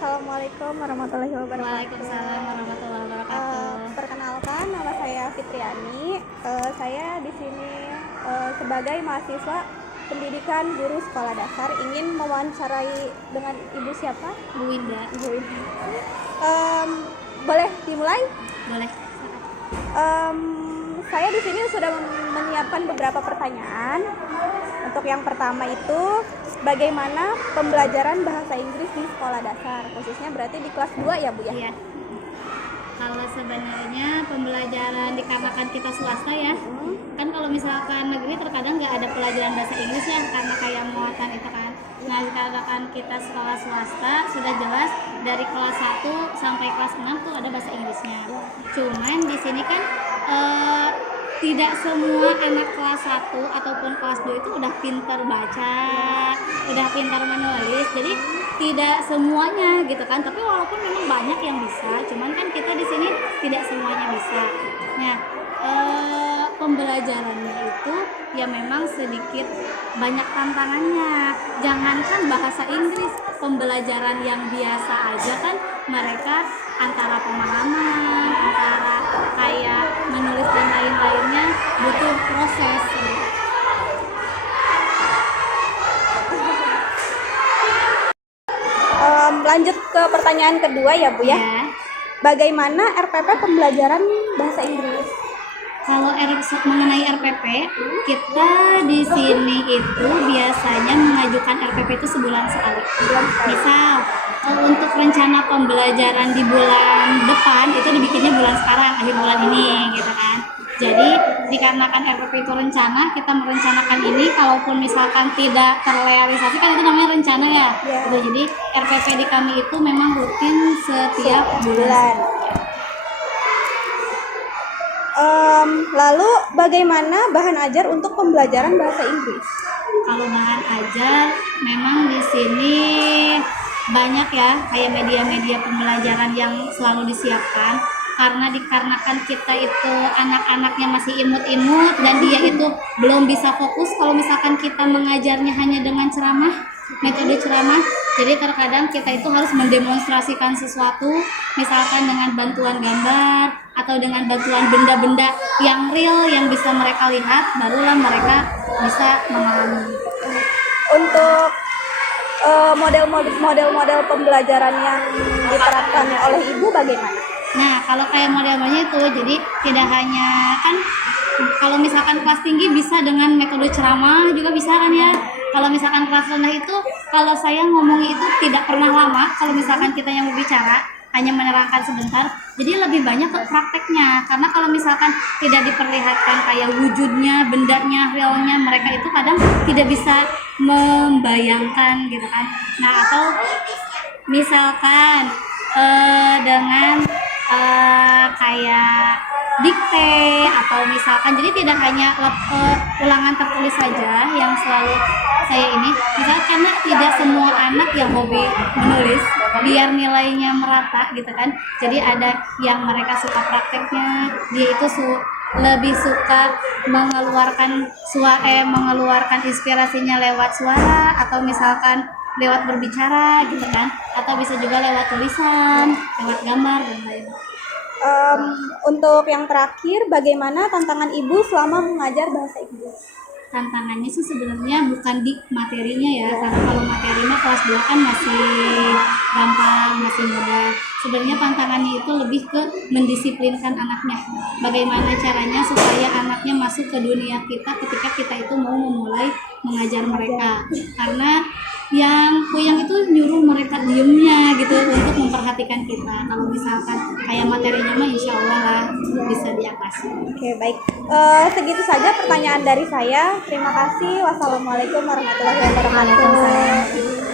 Assalamualaikum warahmatullahi wabarakatuh. Waalaikumsalam warahmatullahi wabarakatuh. Perkenalkan, nama saya Fitriani. Saya di sini sebagai mahasiswa pendidikan guru sekolah dasar ingin mewawancarai dengan ibu siapa? Bu Winda. Ibu Winda. Boleh dimulai? Boleh. Saya di sini sudah menyiapkan beberapa pertanyaan. Untuk yang pertama itu, bagaimana pembelajaran bahasa Inggris di sekolah dasar, khususnya berarti di kelas 2 ya Bu ya? Iya. Kalau sebenarnya pembelajaran dikarenakan kita swasta ya, kan kalau misalkan negeri terkadang nggak ada pelajaran bahasa Inggris ya, karena kayak muatan itu kan. Nah, dikarenakan kita sekolah swasta, sudah jelas dari kelas 1 sampai kelas 6 tuh ada bahasa Inggrisnya. Cuman di sini kan tidak semua anak kelas 1 ataupun kelas 2 itu udah pintar baca, udah pintar menulis. Jadi tidak semuanya gitu kan. Tapi walaupun memang banyak yang bisa, cuman kan kita di sini tidak semuanya bisa. Nah, pembelajarannya itu ya memang sedikit banyak tantangannya. Jangankan bahasa Inggris, pembelajaran yang biasa aja kan mereka antara pemahaman, antara kayak menulis dan lain-lainnya butuh proses. Lanjut ke pertanyaan kedua ya Bu ya. Bagaimana RPP pembelajaran bahasa Inggris? Kalau mengenai RPP, kita di sini itu biasanya mengajukan RPP itu sebulan sekali. Misal untuk rencana pembelajaran di bulan depan itu dibikinnya bulan sekarang, akhir bulan ini gitu kan. Jadi dikarenakan RPP itu rencana, kita merencanakan ini, kalaupun misalkan tidak terrealisasi kan itu namanya rencana ya. Gitu. Jadi RPP di kami itu memang rutin setiap bulan. Lalu bagaimana bahan ajar untuk pembelajaran bahasa Inggris? Kalau bahan ajar memang di sini banyak ya, kayak media-media pembelajaran yang selalu disiapkan, karena dikarenakan kita itu anak-anaknya masih imut-imut dan dia itu belum bisa fokus kalau misalkan kita mengajarnya hanya dengan ceramah, metode ceramah. Jadi terkadang kita itu harus mendemonstrasikan sesuatu, misalkan dengan bantuan gambar atau dengan bantuan benda-benda yang real yang bisa mereka lihat, barulah mereka bisa memahami. Untuk model-model pembelajaran yang diterapkan oleh Ibu bagaimana? Nah, kalau kayak model-modelnya itu, jadi tidak hanya kan kalau misalkan kelas tinggi bisa dengan metode ceramah juga bisa kan ya. Kalau misalkan kelas rendah itu, kalau saya ngomongnya itu tidak pernah lama. Kalau misalkan kita yang berbicara hanya menerangkan sebentar, jadi lebih banyak ke prakteknya. Karena kalau misalkan tidak diperlihatkan kayak wujudnya, bendanya, realnya, mereka itu kadang tidak bisa membayangkan gitu kan. Nah, atau misalkan dengan kayak dikte atau misalkan, jadi tidak hanya ulangan tertulis saja yang selalu saya ini, misalnya karena tidak semua anak yang hobi menulis biar nilainya merata gitu kan. Jadi ada yang mereka suka prakteknya, dia itu lebih suka mengeluarkan inspirasinya lewat suara atau misalkan lewat berbicara gitu kan, atau bisa juga lewat tulisan, lewat gambar dan lain. Untuk yang terakhir, bagaimana tantangan Ibu selama mengajar bahasa Inggris? Tantangannya sih sebenarnya bukan di materinya ya, karena kalau materinya kelas 2 kan masih gampang, masih mudah. Sebenarnya tantangannya itu lebih ke mendisiplinkan anaknya. Bagaimana caranya supaya anaknya masuk ke dunia kita ketika kita itu mau memulai mengajar mereka. Karena yang kuyang itu nyuruh mereka diemnya gitu untuk memperhatikan kita. Kalau misalkan kayak materinya mah insya Allah lah bisa diatasi. Oke, baik. Segitu saja pertanyaan dari saya. Terima kasih. Wassalamualaikum warahmatullahi wabarakatuh.